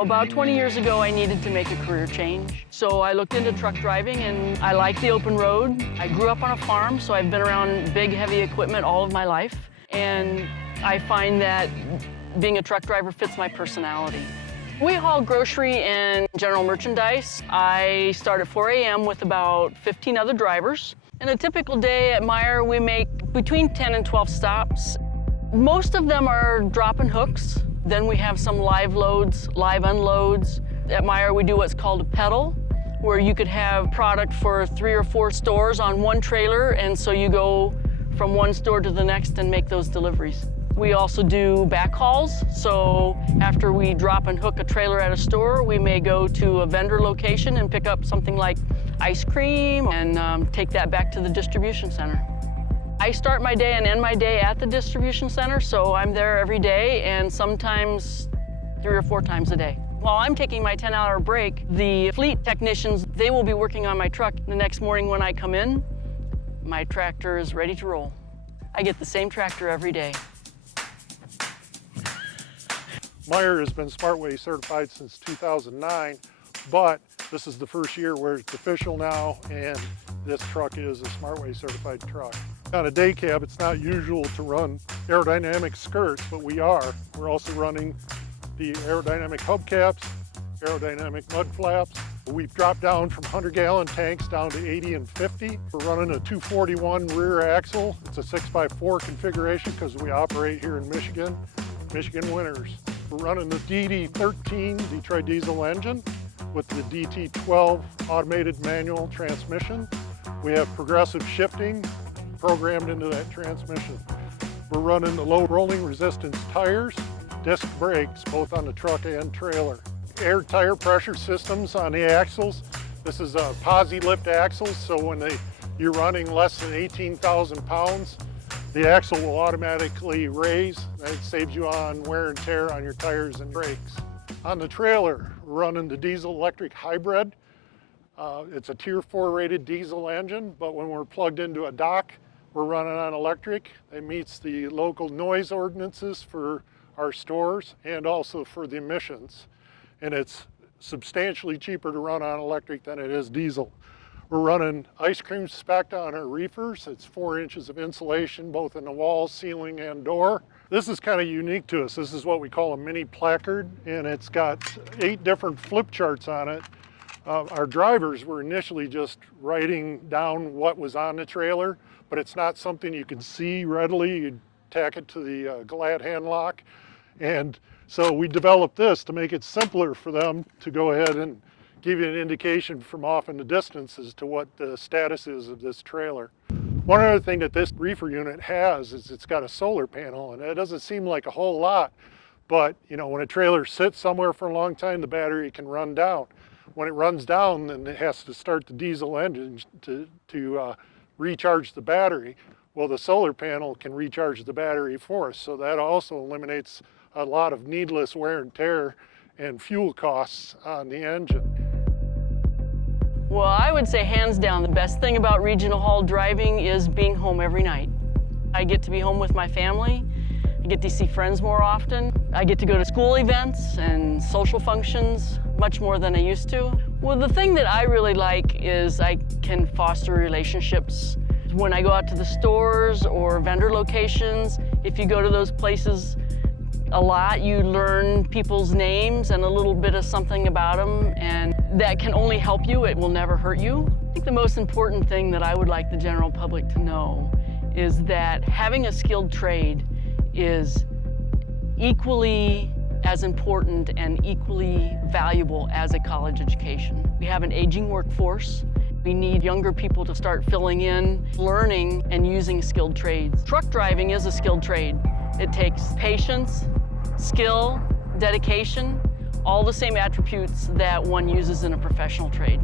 About 20 years ago, I needed to make a career change. So I looked into truck driving and I like the open road. I grew up on a farm, so I've been around big, heavy equipment all of my life. And I find that being a truck driver fits my personality. We haul grocery and general merchandise. I start at 4 a.m. with about 15 other drivers. In a typical day at Meijer, we make between 10 and 12 stops. Most of them are drop and hooks. Then we have some live loads, live unloads. At Meijer, we do what's called a pedal, where you could have product for 3 or 4 stores on one trailer, and so you go from one store to the next and make those deliveries. We also do back hauls, so after we drop and hook a trailer at a store, we may go to a vendor location and pick up something like ice cream and take that back to the distribution center. I start my day and end my day at the distribution center, so I'm there every day and sometimes 3 or 4 times a day. While I'm taking my 10-hour break, the fleet technicians, they will be working on my truck. The next morning when I come in, my tractor is ready to roll. I get the same tractor every day. Meijer has been SmartWay certified since 2009, but this is the first year where it's official now, and this truck is a SmartWay certified truck. On a day cab, it's not usual to run aerodynamic skirts, but we are. We're also running the aerodynamic hubcaps, aerodynamic mud flaps. We've dropped down from 100-gallon tanks down to 80 and 50. We're running a 241 rear axle. It's a 6x4 configuration because we operate here in Michigan winters. We're running the DD13 Detroit diesel engine with the DT12 automated manual transmission. We have progressive shifting programmed into that transmission. We're running the low rolling resistance tires, disc brakes, both on the truck and trailer. Air tire pressure systems on the axles. This is a posi lift axles, so when you're running less than 18,000 pounds, the axle will automatically raise. That saves you on wear and tear on your tires and brakes. On the trailer, we're running the diesel electric hybrid. It's a Tier 4 rated diesel engine, but when we're plugged into a dock, we're running on electric. It meets the local noise ordinances for our stores and also for the emissions. And it's substantially cheaper to run on electric than it is diesel. We're running ice cream spec on our reefers. It's 4 inches of insulation, both in the wall, ceiling, and door. This is kind of unique to us. This is what we call a mini placard, and it's got 8 different flip charts on it. Our drivers were initially just writing down what was on the trailer, but it's not something you can see readily. You tack it to the glad hand lock. And so we developed this to make it simpler for them to go ahead and give you an indication from off in the distance as to what the status is of this trailer. One other thing that this reefer unit has is it's got a solar panel, and it doesn't seem like a whole lot, but you know, when a trailer sits somewhere for a long time, the battery can run down. When it runs down, then it has to start the diesel engine to recharge the battery. Well, the solar panel can recharge the battery for us, so that also eliminates a lot of needless wear and tear and fuel costs on the engine. Well, I would say hands down, the best thing about regional haul driving is being home every night. I get to be home with my family. I get to see friends more often. I get to go to school events and social functions much more than I used to. Well, the thing that I really like is I can foster relationships. When I go out to the stores or vendor locations, if you go to those places a lot, you learn people's names and a little bit of something about them, and that can only help you. It will never hurt you. I think the most important thing that I would like the general public to know is that having a skilled trade is equally as important and equally valuable as a college education. We have an aging workforce. We need younger people to start filling in, learning, and using skilled trades. Truck driving is a skilled trade. It takes patience, skill, dedication, all the same attributes that one uses in a professional trade.